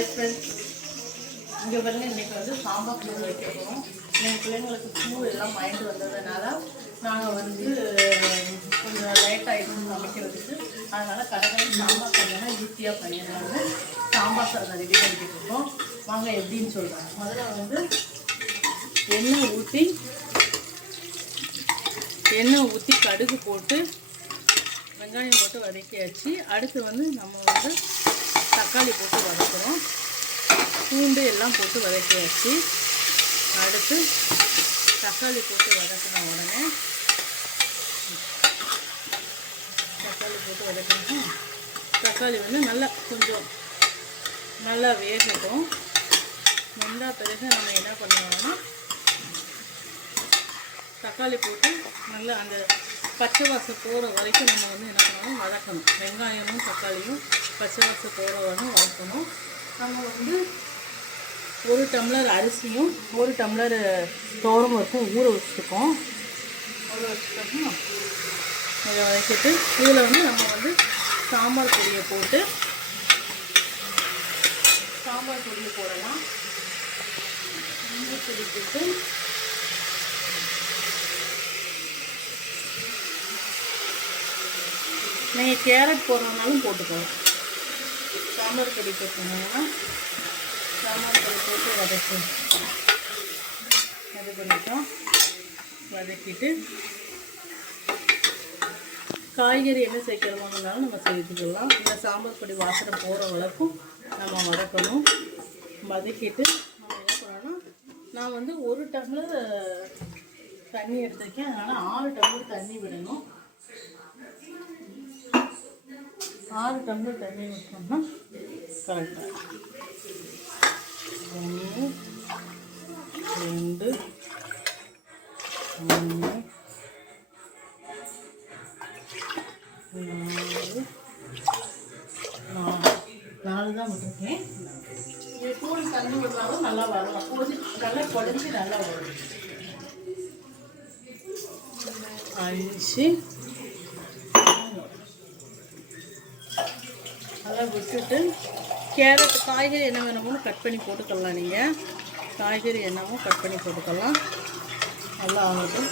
இங்கே பாருங்க, இன்றைக்கி வந்து சாம்பார் தூள் வைக்க போகிறோம். எங்கள் பிள்ளைங்களுக்கு பூ எல்லாம் வாங்கிட்டு வந்ததுனால நாங்கள் வந்து கொஞ்சம் லேட் ஆகிடும் சமைக்கிறதுக்கு. அதனால் கடையில் சாம்பார் பண்ணால் ஈஸியாக பண்ணிடலாம்னு சாம்பார் சாதம் ரெடி பண்ணிக்கிட்டு இருக்கோம். வாங்க எப்படின்னு சொல்கிறேன். முதல்ல வந்து எண்ணெய் ஊற்றி கடுகு போட்டு வெங்காயம் போட்டு வதக்கியாச்சு. அடுத்து வந்து நம்ம வந்து தக்காளி போட்டு வதக்குறோம். பூண்டு எல்லாம் போட்டு வதக்கியாச்சு. அடுத்து தக்காளி போட்டு வதக்கின உடனே தக்காளி வந்து நல்லா வேகட்டும். வெந்த பிறகு நம்ம என்ன பண்ணுவோம்னா தக்காளி போட்டு நல்லா அந்த பச்சை வாசம் போகிற வரைக்கும் நம்ம வந்து என்ன பண்ணணும், வதக்கணும். வெங்காயமும் தக்காளியும் பச்சை வாசம் போகிற வரைக்கும் வதக்கணும். நம்ம வந்து 1 டம்ளர் அரிசியும் 1 டம்ளர் துவரம்பருப்பும் ஊற வச்சுருக்கோம். இதை வதக்கிட்டு இதில் வந்து நம்ம வந்து சாம்பார் பொடியை போடலாம். பொடி போட்டு நீங்கள் கேரட் போடுறதுனாலும் போட்டுக்கலாம். சாம்பார் பொடி போட்டோம்னா சாம்பார் பொடி போட்டு பண்ணிட்டோம். வதக்கிட்டு காய்கறி என்ன சேர்க்கிறோம்னாலும் நம்ம சேர்த்துக்கலாம். இந்த சாம்பார் பொடி வாசனை போகிற வரைக்கும் நம்ம வதக்கணும். வதக்கிட்டு நம்ம என்ன பண்ணோன்னா, நான் வந்து 1 டம்ளர் தண்ணி எடுத்துருக்கேன். அதனால் 6 டம்ளர் தண்ணி விடணும். 6 டம்ளர் தண்ணி விட்டோம்னா கரெக்டாக 1 2 3 4 தான் விட்டுருக்கேன். இது கூட தண்ணி விட்டாலும் நல்லா வரும். நல்லா குழஞ்சி நல்லா வரும். 5 நல்லா விட்டுட்டு கேரட் காய்கறி என்ன வேணுமோ கட் பண்ணி போட்டுக்கலாம். நீங்கள் காய்கறி என்னமோ கட் பண்ணி போட்டுக்கலாம். நல்லா ஆகட்டும்.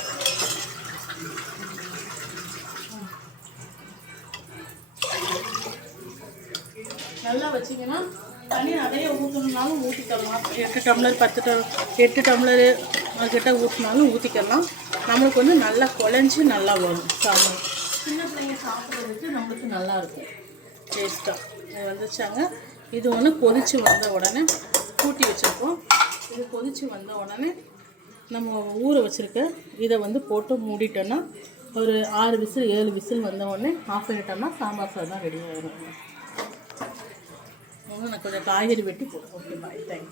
நல்லா வச்சிங்கன்னா தண்ணி நிறைய ஊற்றணுனாலும் ஊற்றிக்கலாம். 8 டம்ளர் 8 டம்ளர் அதுக்கிட்ட ஊற்றினாலும் ஊற்றிக்கலாம். நம்மளுக்கு வந்து நல்லா குழஞ்சி நல்லா வரும் சாம்பார். சின்ன பிள்ளைங்க சாப்பிட்றதுக்கு நம்மளுக்கு நல்லாயிருக்கும், டேஸ்ட்டாக. இது வந்துச்சாங்க. இது ஒன்று கொதித்து வந்த உடனே கூட்டி வச்சுருக்கோம். இது கொதித்து வந்த உடனே நம்ம ஊற வச்சுருக்க இதை வந்து போட்டு மூடிட்டோன்னா ஒரு 6 விசில் 7 விசில் வந்த உடனே ஆஃப் பண்ணிட்டோம்னா சாம்பார் சாதம் ரெடி ஆகிடும். நான் கொஞ்சம் காய்கறி வெட்டி போடுறேன். ஓகே, பாய், தேங்க்யூ.